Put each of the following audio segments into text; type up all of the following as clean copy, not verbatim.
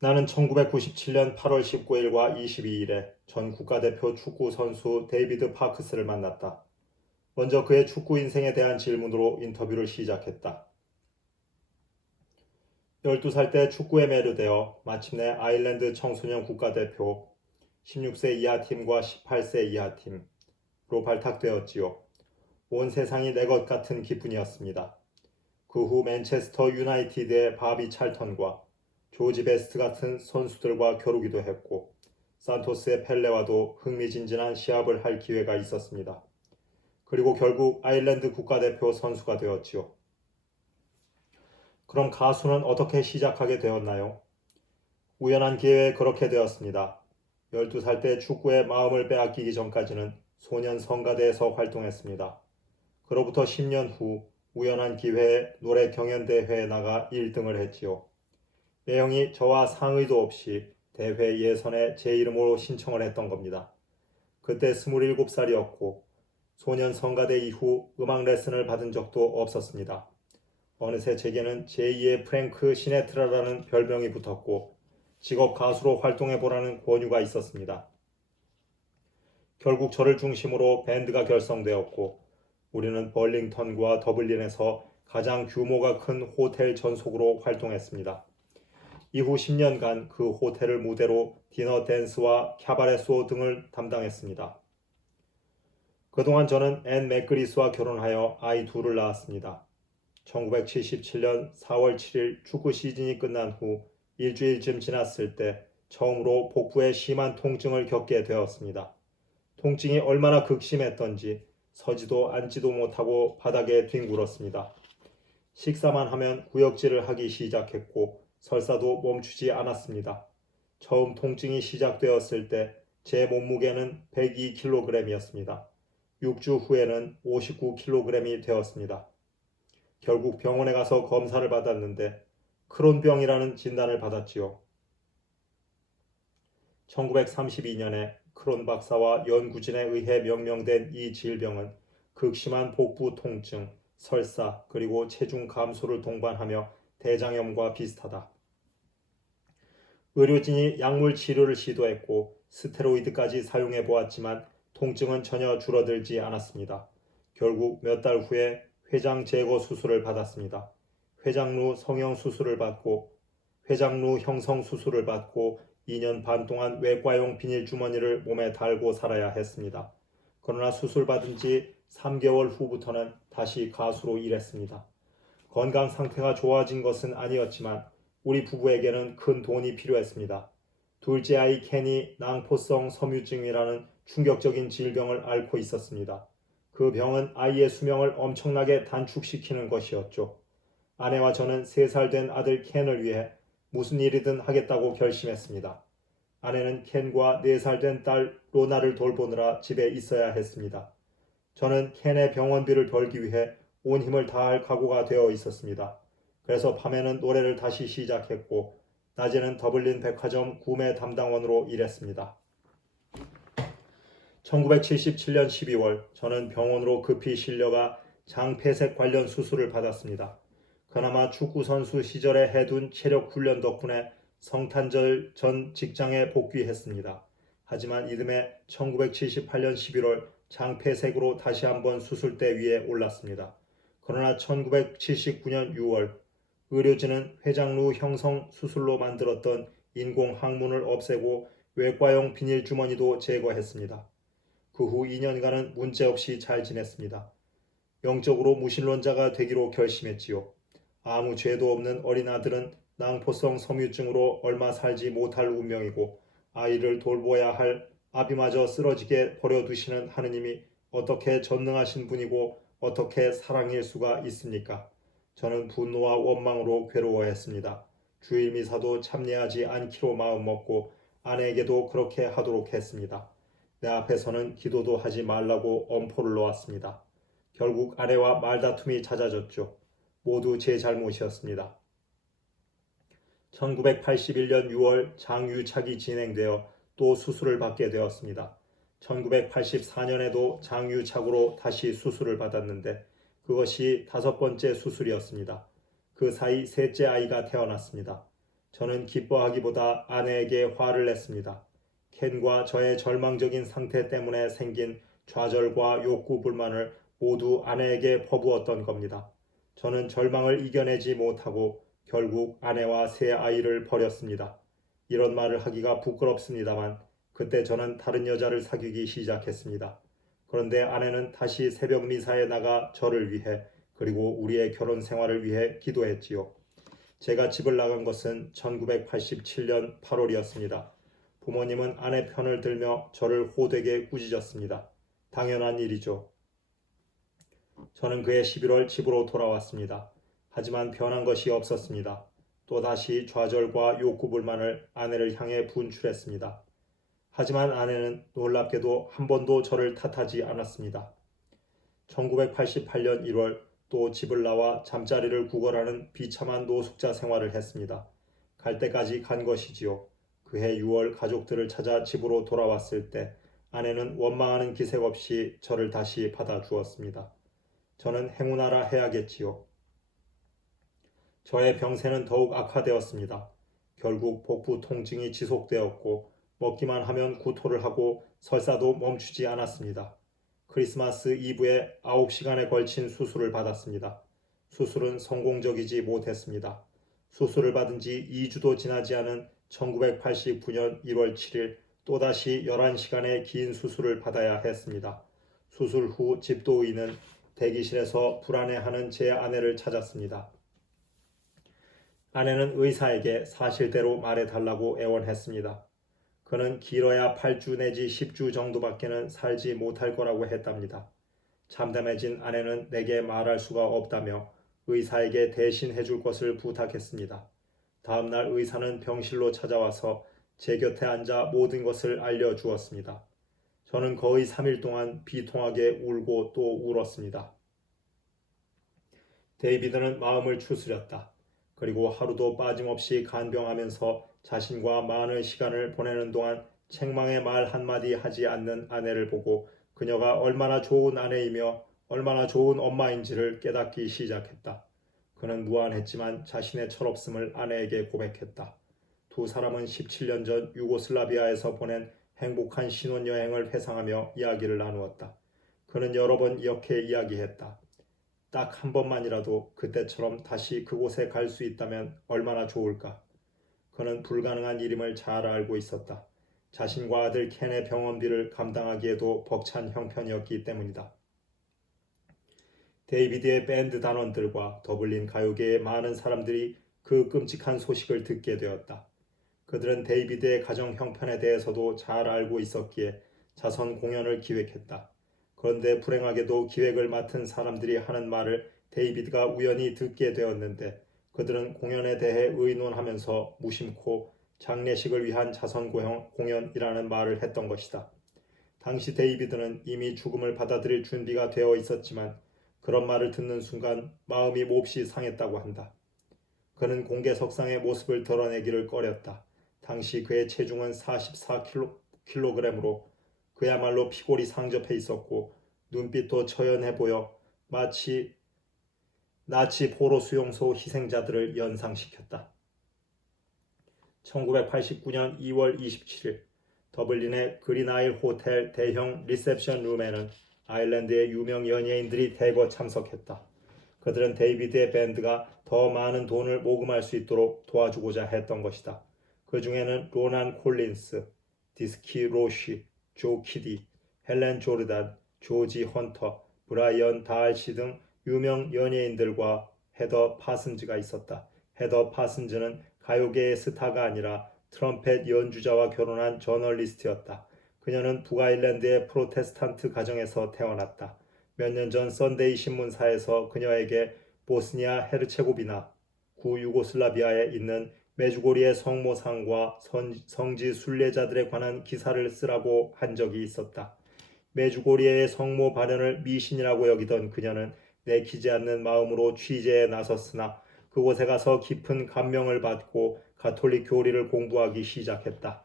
나는 1997년 8월 19일과 22일에 전 국가대표 축구 선수 데이비드 파크스를 만났다. 먼저 그의 축구 인생에 대한 질문으로 인터뷰를 시작했다. 12살 때 축구에 매료되어 마침내 아일랜드 청소년 국가대표 16세 이하 팀과 18세 이하 팀으로 발탁되었지요. 온 세상이 내 것 같은 기분이었습니다. 그 후 맨체스터 유나이티드의 바비 찰턴과 조지 베스트 같은 선수들과 겨루기도 했고 산토스의 펠레와도 흥미진진한 시합을 할 기회가 있었습니다. 그리고 결국 아일랜드 국가대표 선수가 되었지요. 그럼 가수는 어떻게 시작하게 되었나요? 우연한 기회에 그렇게 되었습니다. 12살 때 축구에 마음을 빼앗기기 전까지는 소년 성가대에서 활동했습니다. 그로부터 10년 후 우연한 기회에 노래 경연대회에 나가 1등을 했지요. 매형이 저와 상의도 없이 대회 예선에 제 이름으로 신청을 했던 겁니다. 그때 27살이었고 소년 성가대 이후 음악 레슨을 받은 적도 없었습니다. 어느새 제게는 제2의 프랭크 시네트라라는 별명이 붙었고 직업 가수로 활동해보라는 권유가 있었습니다. 결국 저를 중심으로 밴드가 결성되었고 우리는 벌링턴과 더블린에서 가장 규모가 큰 호텔 전속으로 활동했습니다. 이후 10년간 그 호텔을 무대로 디너 댄스와 캬바레소 등을 담당했습니다. 그동안 저는 앤 맥그리스와 결혼하여 아이 둘을 낳았습니다. 1977년 4월 7일 축구 시즌이 끝난 후 일주일쯤 지났을 때 처음으로 복부에 심한 통증을 겪게 되었습니다. 통증이 얼마나 극심했던지 서지도 앉지도 못하고 바닥에 뒹굴었습니다. 식사만 하면 구역질을 하기 시작했고 설사도 멈추지 않았습니다. 처음 통증이 시작되었을 때 제 몸무게는 102kg이었습니다. 6주 후에는 59kg이 되었습니다. 결국 병원에 가서 검사를 받았는데 크론병이라는 진단을 받았지요. 1932년에 크론 박사와 연구진에 의해 명명된 이 질병은 극심한 복부 통증, 설사, 그리고 체중 감소를 동반하며 대장염과 비슷하다. 의료진이 약물 치료를 시도했고 스테로이드까지 사용해 보았지만 통증은 전혀 줄어들지 않았습니다. 결국 몇 달 후에 회장 제거 수술을 받았습니다. 회장루 성형 수술을 받고 회장루 형성 수술을 받고 2년 반 동안 외과용 비닐 주머니를 몸에 달고 살아야 했습니다. 그러나 수술 받은 지 3개월 후부터는 다시 가수로 일했습니다. 건강 상태가 좋아진 것은 아니었지만 우리 부부에게는 큰 돈이 필요했습니다. 둘째 아이 켄이 낭포성 섬유증이라는 충격적인 질병을 앓고 있었습니다. 그 병은 아이의 수명을 엄청나게 단축시키는 것이었죠. 아내와 저는 3살 된 아들 켄을 위해 무슨 일이든 하겠다고 결심했습니다. 아내는 켄과 4살 된 딸 로나를 돌보느라 집에 있어야 했습니다. 저는 켄의 병원비를 벌기 위해 온 힘을 다할 각오가 되어 있었습니다. 그래서 밤에는 노래를 다시 시작했고 낮에는 더블린 백화점 구매 담당원으로 일했습니다. 1977년 12월 저는 병원으로 급히 실려가 장폐색 관련 수술을 받았습니다. 그나마 축구선수 시절에 해둔 체력 훈련 덕분에 성탄절 전 직장에 복귀했습니다. 하지만 이듬해 1978년 11월 장폐색으로 다시 한번 수술대 위에 올랐습니다. 그러나 1979년 6월 의료진은 회장루 형성 수술로 만들었던 인공 항문을 없애고 외과용 비닐 주머니도 제거했습니다. 그 후 2년간은 문제없이 잘 지냈습니다. 영적으로 무신론자가 되기로 결심했지요. 아무 죄도 없는 어린 아들은 낭포성 섬유증으로 얼마 살지 못할 운명이고 아이를 돌보아야 할 아비마저 쓰러지게 버려두시는 하느님이 어떻게 전능하신 분이고 어떻게 사랑일 수가 있습니까? 저는 분노와 원망으로 괴로워했습니다. 주일 미사도 참여하지 않기로 마음먹고 아내에게도 그렇게 하도록 했습니다. 내 앞에서는 기도도 하지 말라고 엄포를 놓았습니다. 결국 아내와 말다툼이 잦아졌죠. 모두 제 잘못이었습니다. 1981년 6월 장유착이 진행되어 또 수술을 받게 되었습니다. 1984년에도 장유착으로 다시 수술을 받았는데 그것이 5번째 수술이었습니다. 그 사이 셋째 아이가 태어났습니다. 저는 기뻐하기보다 아내에게 화를 냈습니다. 켄과 저의 절망적인 상태 때문에 생긴 좌절과 욕구 불만을 모두 아내에게 퍼부었던 겁니다. 저는 절망을 이겨내지 못하고 결국 아내와 세 아이를 버렸습니다. 이런 말을 하기가 부끄럽습니다만 그때 저는 다른 여자를 사귀기 시작했습니다. 그런데 아내는 다시 새벽 미사에 나가 저를 위해 그리고 우리의 결혼 생활을 위해 기도했지요. 제가 집을 나간 것은 1987년 8월이었습니다. 부모님은 아내 편을 들며 저를 호되게 꾸짖었습니다. 당연한 일이죠. 저는 그해 11월 집으로 돌아왔습니다. 하지만 변한 것이 없었습니다. 또다시 좌절과 욕구불만을 아내를 향해 분출했습니다. 하지만 아내는 놀랍게도 한 번도 저를 탓하지 않았습니다. 1988년 1월 또 집을 나와 잠자리를 구걸하는 비참한 노숙자 생활을 했습니다. 갈 때까지 간 것이지요. 그해 6월 가족들을 찾아 집으로 돌아왔을 때 아내는 원망하는 기색 없이 저를 다시 받아주었습니다. 저는 행운하라 해야겠지요. 저의 병세는 더욱 악화되었습니다. 결국 복부 통증이 지속되었고 먹기만 하면 구토를 하고 설사도 멈추지 않았습니다. 크리스마스 이브에 9시간에 걸친 수술을 받았습니다. 수술은 성공적이지 못했습니다. 수술을 받은 지 2주도 지나지 않은 1989년 1월 7일 또다시 11시간의 긴 수술을 받아야 했습니다. 수술 후 집도의는 대기실에서 불안해하는 제 아내를 찾았습니다. 아내는 의사에게 사실대로 말해달라고 애원했습니다. 그는 길어야 8주 내지 10주 정도밖에는 살지 못할 거라고 했답니다. 참담해진 아내는 내게 말할 수가 없다며 의사에게 대신 해줄 것을 부탁했습니다. 다음날 의사는 병실로 찾아와서 제 곁에 앉아 모든 것을 알려주었습니다. 저는 거의 3일 동안 비통하게 울고 또 울었습니다. 데이비드는 마음을 추스렸다. 그리고 하루도 빠짐없이 간병하면서 자신과 많은 시간을 보내는 동안 책망의 말 한마디 하지 않는 아내를 보고 그녀가 얼마나 좋은 아내이며 얼마나 좋은 엄마인지를 깨닫기 시작했다. 그는 무안했지만 자신의 철없음을 아내에게 고백했다. 두 사람은 17년 전 유고슬라비아에서 보낸 행복한 신혼여행을 회상하며 이야기를 나누었다. 그는 여러 번 이렇게 이야기했다. 딱 한 번만이라도 그때처럼 다시 그곳에 갈 수 있다면 얼마나 좋을까. 그는 불가능한 일임을 잘 알고 있었다. 자신과 아들 켄의 병원비를 감당하기에도 벅찬 형편이었기 때문이다. 데이비드의 밴드 단원들과 더블린 가요계의 많은 사람들이 그 끔찍한 소식을 듣게 되었다. 그들은 데이비드의 가정 형편에 대해서도 잘 알고 있었기에 자선 공연을 기획했다. 그런데 불행하게도 기획을 맡은 사람들이 하는 말을 데이비드가 우연히 듣게 되었는데 그들은 공연에 대해 의논하면서 무심코 장례식을 위한 자선 공연이라는 말을 했던 것이다. 당시 데이비드는 이미 죽음을 받아들일 준비가 되어 있었지만 그런 말을 듣는 순간 마음이 몹시 상했다고 한다. 그는 공개석상의 모습을 드러내기를 꺼렸다. 당시 그의 체중은 44kg으로 그야말로 피골이 상접해 있었고 눈빛도 처연해 보여 마치 나치 포로 수용소 희생자들을 연상시켰다. 1989년 2월 27일 더블린의 그린아일 호텔 대형 리셉션 룸에는 아일랜드의 유명 연예인들이 대거 참석했다. 그들은 데이비드의 밴드가 더 많은 돈을 모금할 수 있도록 도와주고자 했던 것이다. 그 중에는 로난 콜린스, 디스키 로시, 조 키디, 헬렌 조르단, 조지 헌터, 브라이언 다알시 등 유명 연예인들과 헤더 파슨즈가 있었다. 헤더 파슨즈는 가요계의 스타가 아니라 트럼펫 연주자와 결혼한 저널리스트였다. 그녀는 북아일랜드의 프로테스탄트 가정에서 태어났다. 몇 년 전 선데이 신문사에서 그녀에게 보스니아 헤르체고비나 구 유고슬라비아에 있는 메주고리의 성모상과 성지 순례자들에 관한 기사를 쓰라고 한 적이 있었다. 메주고리의 성모 발현을 미신이라고 여기던 그녀는 내키지 않는 마음으로 취재에 나섰으나 그곳에 가서 깊은 감명을 받고 가톨릭 교리를 공부하기 시작했다.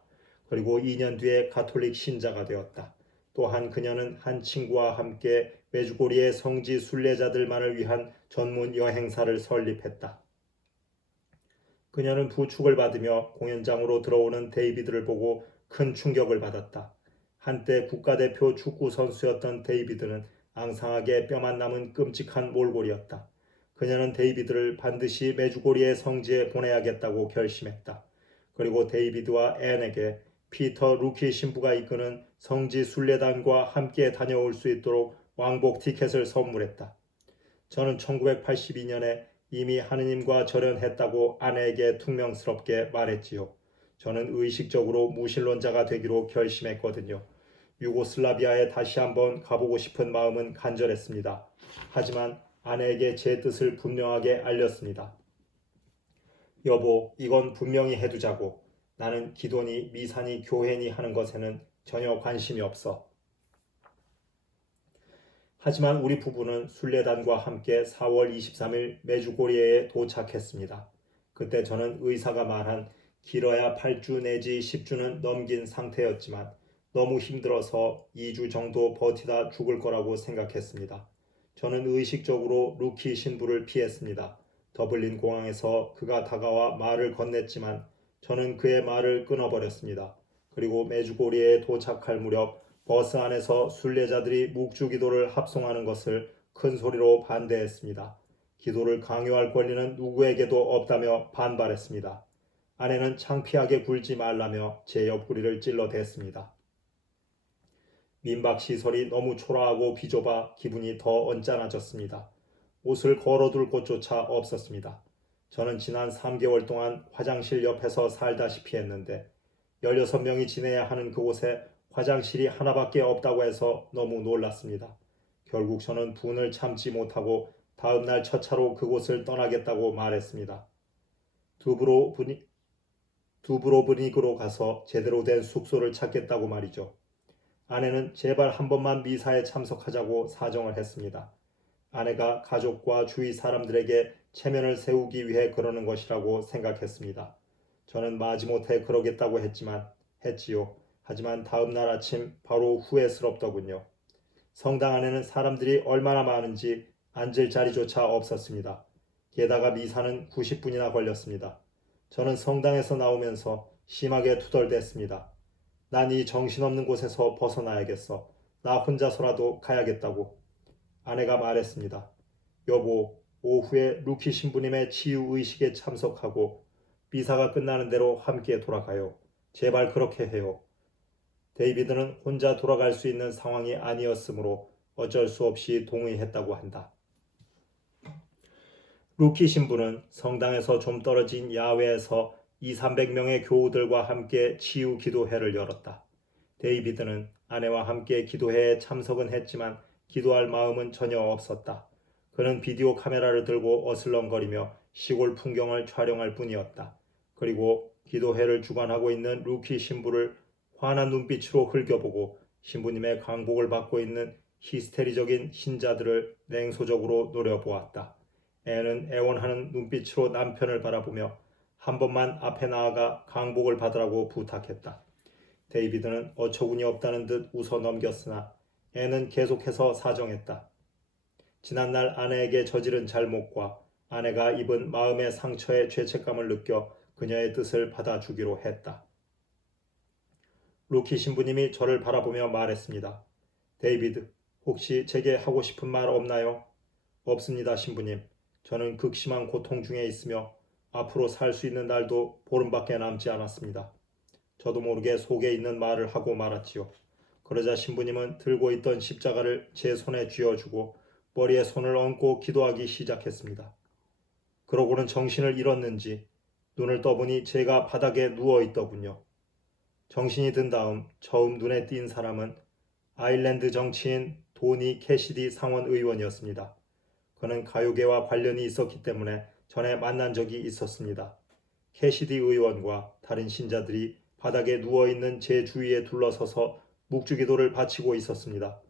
그리고 2년 뒤에 가톨릭 신자가 되었다. 또한 그녀는 한 친구와 함께 메주고리의 성지 순례자들만을 위한 전문 여행사를 설립했다. 그녀는 부축을 받으며 공연장으로 들어오는 데이비드를 보고 큰 충격을 받았다. 한때 국가대표 축구 선수였던 데이비드는 앙상하게 뼈만 남은 끔찍한 몰골이었다. 그녀는 데이비드를 반드시 메주고리의 성지에 보내야겠다고 결심했다. 그리고 데이비드와 앤에게 피터 루키 신부가 이끄는 성지 순례단과 함께 다녀올 수 있도록 왕복 티켓을 선물했다. 저는 1982년에 이미 하느님과 절연했다고 아내에게 퉁명스럽게 말했지요. 저는 의식적으로 무신론자가 되기로 결심했거든요. 유고슬라비아에 다시 한번 가보고 싶은 마음은 간절했습니다. 하지만 아내에게 제 뜻을 분명하게 알렸습니다. 여보, 이건 분명히 해두자고. 나는 기도니 미사니 교회니 하는 것에는 전혀 관심이 없어. 하지만 우리 부부는 순례단과 함께 4월 23일 메주고리에 도착했습니다. 그때 저는 의사가 말한 길어야 8주 내지 10주는 넘긴 상태였지만 너무 힘들어서 2주 정도 버티다 죽을 거라고 생각했습니다. 저는 의식적으로 루키 신부를 피했습니다. 더블린 공항에서 그가 다가와 말을 건넸지만 저는 그의 말을 끊어버렸습니다. 그리고 메주고리에 도착할 무렵 버스 안에서 순례자들이 묵주기도를 합송하는 것을 큰 소리로 반대했습니다. 기도를 강요할 권리는 누구에게도 없다며 반발했습니다. 아내는 창피하게 굴지 말라며 제 옆구리를 찔러댔습니다. 민박시설이 너무 초라하고 비좁아 기분이 더 언짢아졌습니다. 옷을 걸어둘 곳조차 없었습니다. 저는 지난 3개월 동안 화장실 옆에서 살다시피 했는데 16명이 지내야 하는 그곳에 화장실이 하나밖에 없다고 해서 너무 놀랐습니다. 결국 저는 분을 참지 못하고 다음날 첫 차로 그곳을 떠나겠다고 말했습니다. 두브로브닉으로 가서 제대로 된 숙소를 찾겠다고 말이죠. 아내는 제발 한 번만 미사에 참석하자고 사정을 했습니다. 아내가 가족과 주위 사람들에게 체면을 세우기 위해 그러는 것이라고 생각했습니다. 저는 마지못해 그러겠다고 했지요. 하지만 다음날 아침 바로 후회스럽더군요. 성당 안에는 사람들이 얼마나 많은지 앉을 자리조차 없었습니다. 게다가 미사는 90분이나 걸렸습니다. 저는 성당에서 나오면서 심하게 투덜댔습니다. 난 이 정신없는 곳에서 벗어나야겠어. 나 혼자서라도 가야겠다고. 아내가 말했습니다. 여보, 오후에 루키 신부님의 치유의식에 참석하고 미사가 끝나는 대로 함께 돌아가요. 제발 그렇게 해요. 데이비드는 혼자 돌아갈 수 있는 상황이 아니었으므로 어쩔 수 없이 동의했다고 한다. 루키 신부는 성당에서 좀 떨어진 야외에서 200~300명의 교우들과 함께 치유 기도회를 열었다. 데이비드는 아내와 함께 기도회에 참석은 했지만 기도할 마음은 전혀 없었다. 그는 비디오 카메라를 들고 어슬렁거리며 시골 풍경을 촬영할 뿐이었다. 그리고 기도회를 주관하고 있는 루키 신부를 환한 눈빛으로 흘겨보고 신부님의 강복을 받고 있는 히스테리적인 신자들을 냉소적으로 노려보았다. 앤은 애원하는 눈빛으로 남편을 바라보며 한 번만 앞에 나아가 강복을 받으라고 부탁했다. 데이비드는 어처구니 없다는 듯 웃어 넘겼으나 앤은 계속해서 사정했다. 지난날 아내에게 저지른 잘못과 아내가 입은 마음의 상처에 죄책감을 느껴 그녀의 뜻을 받아주기로 했다. 루키 신부님이 저를 바라보며 말했습니다. 데이비드, 혹시 제게 하고 싶은 말 없나요? 없습니다, 신부님. 저는 극심한 고통 중에 있으며 앞으로 살 수 있는 날도 보름밖에 남지 않았습니다. 저도 모르게 속에 있는 말을 하고 말았지요. 그러자 신부님은 들고 있던 십자가를 제 손에 쥐어주고 머리에 손을 얹고 기도하기 시작했습니다. 그러고는 정신을 잃었는지 눈을 떠보니 제가 바닥에 누워 있더군요. 정신이 든 다음 처음 눈에 띈 사람은 아일랜드 정치인 도니 캐시디 상원 의원이었습니다. 그는 가요계와 관련이 있었기 때문에 전에 만난 적이 있었습니다. 캐시디 의원과 다른 신자들이 바닥에 누워있는 제 주위에 둘러서서 묵주기도를 바치고 있었습니다.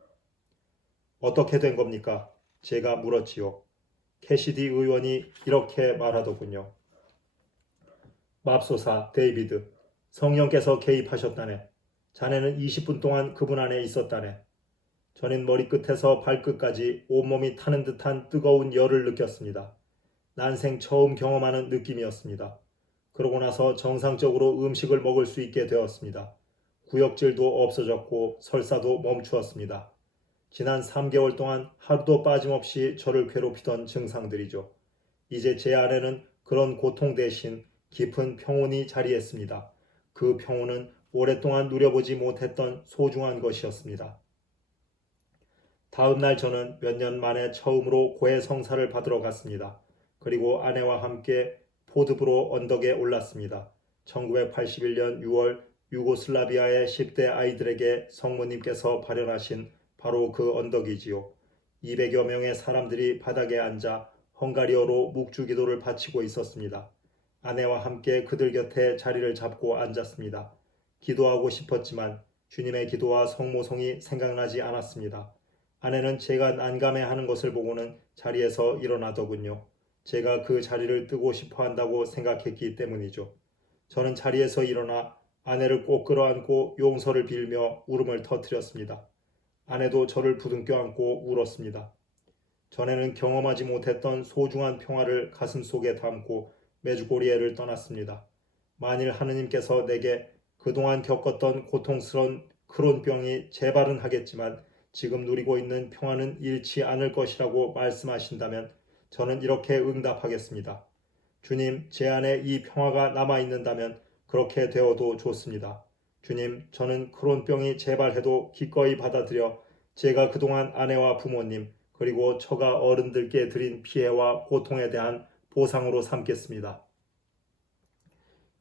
어떻게 된 겁니까? 제가 물었지요. 캐시디 의원이 이렇게 말하더군요. 맙소사 데이비드, 성령께서 개입하셨다네. 자네는 20분 동안 그분 안에 있었다네. 저는 머리끝에서 발끝까지 온몸이 타는 듯한 뜨거운 열을 느꼈습니다. 난생 처음 경험하는 느낌이었습니다. 그러고 나서 정상적으로 음식을 먹을 수 있게 되었습니다. 구역질도 없어졌고 설사도 멈추었습니다. 지난 3개월 동안 하루도 빠짐없이 저를 괴롭히던 증상들이죠. 이제 제 아내는 그런 고통 대신 깊은 평온이 자리했습니다. 그 평온은 오랫동안 누려보지 못했던 소중한 것이었습니다. 다음 날 저는 몇 년 만에 처음으로 고해성사를 받으러 갔습니다. 그리고 아내와 함께 포드브로 언덕에 올랐습니다. 1981년 6월 유고슬라비아의 10대 아이들에게 성모님께서 발현하신 바로 그 언덕이지요. 200여 명의 사람들이 바닥에 앉아 헝가리어로 묵주기도를 바치고 있었습니다. 아내와 함께 그들 곁에 자리를 잡고 앉았습니다. 기도하고 싶었지만 주님의 기도와 성모성이 생각나지 않았습니다. 아내는 제가 난감해하는 것을 보고는 자리에서 일어나더군요. 제가 그 자리를 뜨고 싶어 한다고 생각했기 때문이죠. 저는 자리에서 일어나 아내를 꼭 끌어안고 용서를 빌며 울음을 터뜨렸습니다. 아내도 저를 부둥켜 안고 울었습니다. 전에는 경험하지 못했던 소중한 평화를 가슴속에 담고 메주고리에를 떠났습니다. 만일 하느님께서 내게 그동안 겪었던 고통스러운 크론병이 재발은 하겠지만 지금 누리고 있는 평화는 잃지 않을 것이라고 말씀하신다면 저는 이렇게 응답하겠습니다. 주님, 제 안에 이 평화가 남아있는다면 그렇게 되어도 좋습니다. 주님, 저는 크론병이 재발해도 기꺼이 받아들여 제가 그동안 아내와 부모님 그리고 처가 어른들께 드린 피해와 고통에 대한 보상으로 삼겠습니다.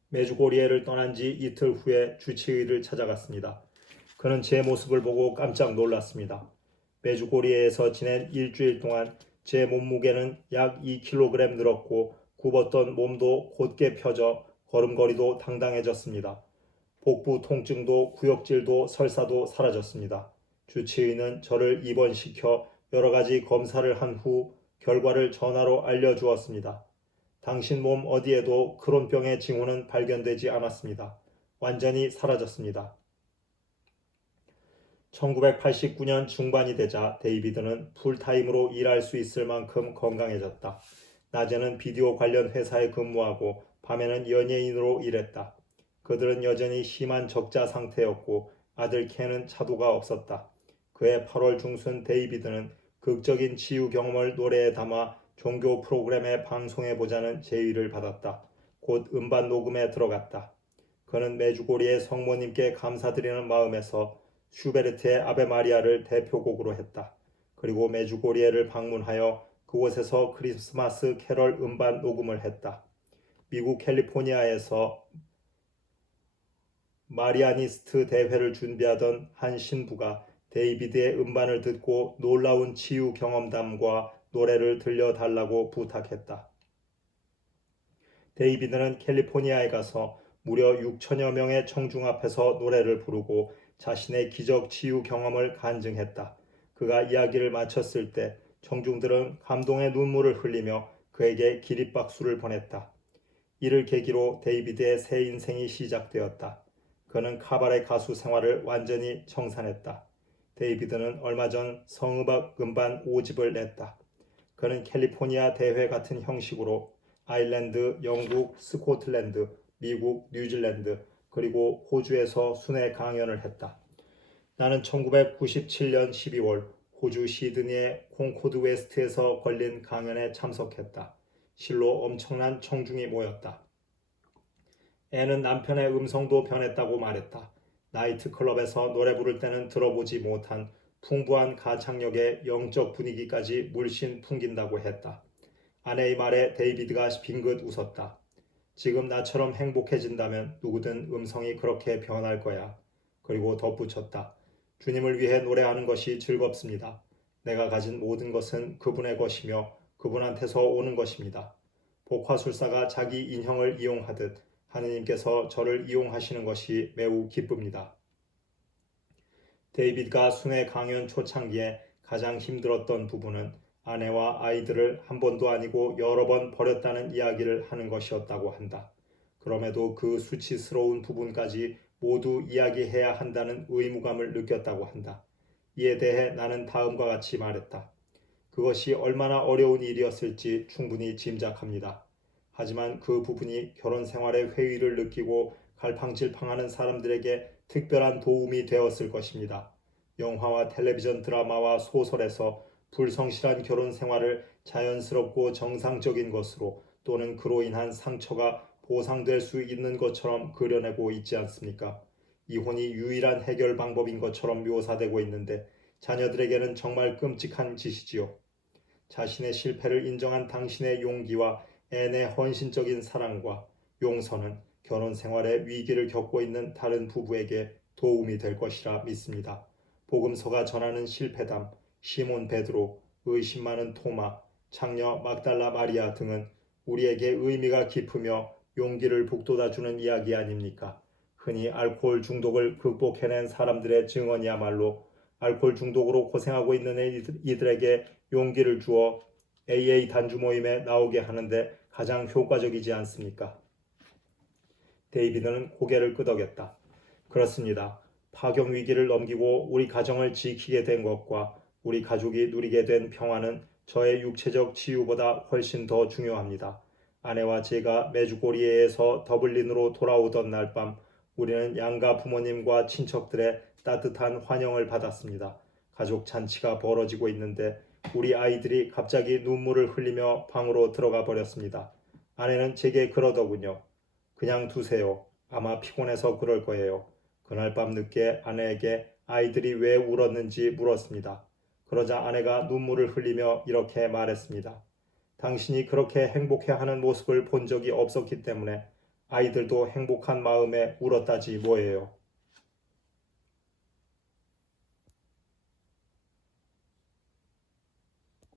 메주고리에를 떠난 지 이틀 후에 주치의를 찾아갔습니다. 그는 제 모습을 보고 깜짝 놀랐습니다. 메주고리에에서 지낸 일주일 동안 제 몸무게는 약 2kg 늘었고 굽었던 몸도 곧게 펴져 걸음걸이도 당당해졌습니다. 복부 통증도 구역질도 설사도 사라졌습니다. 주치의는 저를 입원시켜 여러 가지 검사를 한 후 결과를 전화로 알려주었습니다. 당신 몸 어디에도 크론병의 징후는 발견되지 않았습니다. 완전히 사라졌습니다. 1989년 중반이 되자 데이비드는 풀타임으로 일할 수 있을 만큼 건강해졌다. 낮에는 비디오 관련 회사에 근무하고 밤에는 연예인으로 일했다. 그들은 여전히 심한 적자 상태였고 아들 켄은 차도가 없었다. 그해 8월 중순 데이비드는 극적인 치유 경험을 노래에 담아 종교 프로그램에 방송해보자는 제의를 받았다. 곧 음반 녹음에 들어갔다. 그는 메주고리의 성모님께 감사드리는 마음에서 슈베르트의 아베 마리아를 대표곡으로 했다. 그리고 메주고리에를 방문하여 그곳에서 크리스마스 캐럴 음반 녹음을 했다. 미국 캘리포니아에서 마리아니스트 대회를 준비하던 한 신부가 데이비드의 음반을 듣고 놀라운 치유 경험담과 노래를 들려달라고 부탁했다. 데이비드는 캘리포니아에 가서 무려 6천여 명의 청중 앞에서 노래를 부르고 자신의 기적 치유 경험을 간증했다. 그가 이야기를 마쳤을 때 청중들은 감동의 눈물을 흘리며 그에게 기립박수를 보냈다. 이를 계기로 데이비드의 새 인생이 시작되었다. 그는 카바레 가수 생활을 완전히 청산했다. 데이비드는 얼마 전 성음악 음반 5집을 냈다. 그는 캘리포니아 대회 같은 형식으로 아일랜드, 영국, 스코틀랜드, 미국, 뉴질랜드, 그리고 호주에서 순회 강연을 했다. 나는 1997년 12월 호주 시드니의 콩코드 웨스트에서 걸린 강연에 참석했다. 실로 엄청난 청중이 모였다. 애는 남편의 음성도 변했다고 말했다. 나이트클럽에서 노래 부를 때는 들어보지 못한 풍부한 가창력의 영적 분위기까지 물씬 풍긴다고 했다. 아내의 말에 데이비드가 빙긋 웃었다. 지금 나처럼 행복해진다면 누구든 음성이 그렇게 변할 거야. 그리고 덧붙였다. 주님을 위해 노래하는 것이 즐겁습니다. 내가 가진 모든 것은 그분의 것이며 그분한테서 오는 것입니다. 복화술사가 자기 인형을 이용하듯 하느님께서 저를 이용하시는 것이 매우 기쁩니다. 데이비드가 순회 강연 초창기에 가장 힘들었던 부분은 아내와 아이들을 한 번도 아니고 여러 번 버렸다는 이야기를 하는 것이었다고 한다. 그럼에도 그 수치스러운 부분까지 모두 이야기해야 한다는 의무감을 느꼈다고 한다. 이에 대해 나는 다음과 같이 말했다. 그것이 얼마나 어려운 일이었을지 충분히 짐작합니다. 하지만 그 부분이 결혼 생활의 회의를 느끼고 갈팡질팡하는 사람들에게 특별한 도움이 되었을 것입니다. 영화와 텔레비전 드라마와 소설에서 불성실한 결혼 생활을 자연스럽고 정상적인 것으로 또는 그로 인한 상처가 보상될 수 있는 것처럼 그려내고 있지 않습니까? 이혼이 유일한 해결 방법인 것처럼 묘사되고 있는데 자녀들에게는 정말 끔찍한 짓이지요. 자신의 실패를 인정한 당신의 용기와 앤의 헌신적인 사랑과 용서는 결혼 생활에 위기를 겪고 있는 다른 부부에게 도움이 될 것이라 믿습니다. 복음서가 전하는 실패담, 시몬 베드로, 의심 많은 토마, 창녀 막달라 마리아 등은 우리에게 의미가 깊으며 용기를 북돋아주는 이야기 아닙니까? 흔히 알코올 중독을 극복해낸 사람들의 증언이야말로 알코올 중독으로 고생하고 있는 이들에게 용기를 주어 AA 단주 모임에 나오게 하는데 가장 효과적이지 않습니까? 데이비드는 고개를 끄덕였다. 그렇습니다. 파경 위기를 넘기고 우리 가정을 지키게 된 것과 우리 가족이 누리게 된 평화는 저의 육체적 치유보다 훨씬 더 중요합니다. 아내와 제가 메주고리에서 더블린으로 돌아오던 날 밤 우리는 양가 부모님과 친척들의 따뜻한 환영을 받았습니다. 가족 잔치가 벌어지고 있는데 우리 아이들이 갑자기 눈물을 흘리며 방으로 들어가 버렸습니다. 아내는 제게 그러더군요. 그냥 두세요. 아마 피곤해서 그럴 거예요. 그날 밤 늦게 아내에게 아이들이 왜 울었는지 물었습니다. 그러자 아내가 눈물을 흘리며 이렇게 말했습니다. 당신이 그렇게 행복해하는 모습을 본 적이 없었기 때문에 아이들도 행복한 마음에 울었다지 뭐예요.